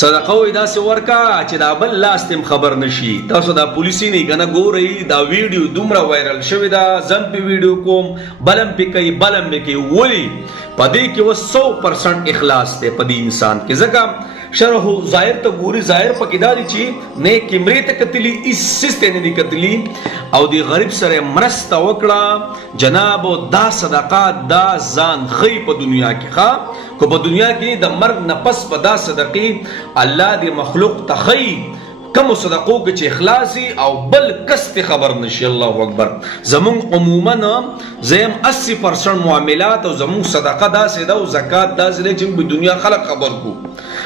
صدقه وې داسې ورکا چې دا بل لاس تم خبر نشي. تاسو دا پولیسي نه کنه ګورئ دا ویډیو دومره وایرل شوی دا زم په ویډیو کوم بلم په کوي بلم به کوي ولی پدې کې و 100% اخلاص ته پدې انسان کې ځکه شرح ظاهر ته ګوري ظاهر پکې داري چې نه کیمرې ته کتلی اس سیستم نه کتلی او دی غریب سره مرسته وکړه جناب دا صدقات دا ځان خی په دنیا کې ښا کو په دنیا کې د مرګ نه پس په دا صدقې الله دی مخلوق تخی کم صدقو کې چې اخلاصي او بل کس ته خبر نشي. الله اکبر. زمون عموما زم 80% معاملات او زمون صدقه دا سیده او زکات دا سیده چې په دنیا خلق خبر کو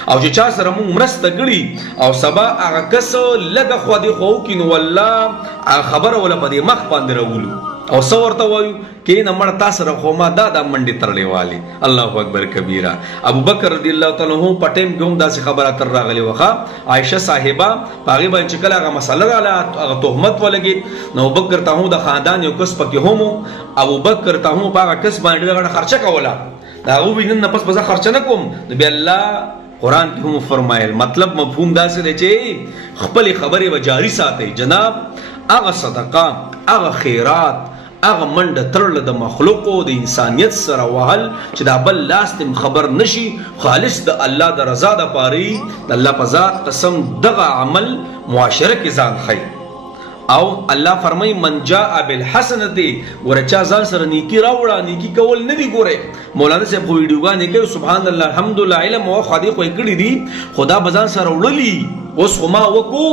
او چې چا سره مون مرسته کړي او سبا هغه کس لګه خو دی خو کې نو والله خبر ولا په دې مخ باندې راولو او څو ورته وایو کې نه مړ تاسو سره خو ما دا منډي ترلې والی. الله اکبر کبیره. ابو بکر رضی الله تعالی عنہ پټیم کوم داسې خبره تر راغلی وخه عائشه صاحبہ پاغي باندې کله هغه مسله رااله هغه تهمت ولګي نو ابو بکر ته د خاندان یو کس پکې هم ابو بکر ته هم هغه کس باندې ډېر خرچه کوله دا هغه وینن نه پس خرچه نه کوم نو بیا الله قرآن کې هم فرمایل مطلب مفهوم داسې دی چې خپل خبرې به جاری ساتي. جناب هغه صدقه هغه خیرات هغه منډه ترله د مخلوقو د انسانیت سره وهل چې دا بل لاس تم خبر نشي خالص د الله د رضا د پاري د الله په ذات قسم دغه عمل معاشره کې ځان خی او الله فرمای من جاء بالحسنه ورچا ځان سره نیکی راوړه نیکی کول نه دی ګوره مولانا صاحب خو ویډیوګانې کوي سبحان الله الحمدلله علم او خدای خو کړی دي خدا بزان سره وړلی اوس خو ما وکو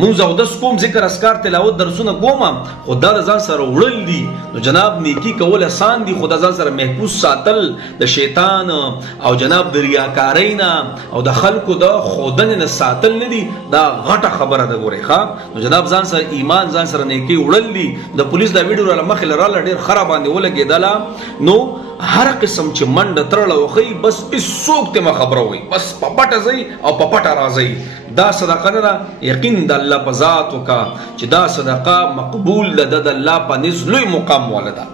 مونږ او د کوم ذکر اسکار تلاوت درسونه کوم خدا د ځان سره وړل دي نو جناب نیکی کول آسان دي خدا ځان سره محفوظ ساتل د شیطان او جناب د ریاکارۍ نه او د خلکو د خودن نه ساتل نه دي دا غټه خبره ده ګوري ښا نو جناب ځان سره ایمان ځان سره نیکی وړل دي. د پولیس دا ویډیو را مخه لراله ډیر خراب باندې ولګیدله نو هر قسم چې منډه ترله وخی بس هیڅوک ته خبره وي بس په پټه ځي او په پټه راځي. دا صدقه نه یقین د الله په ذات وکا چې دا صدقه مقبول ده د الله په نزد لوی مقام ولدا.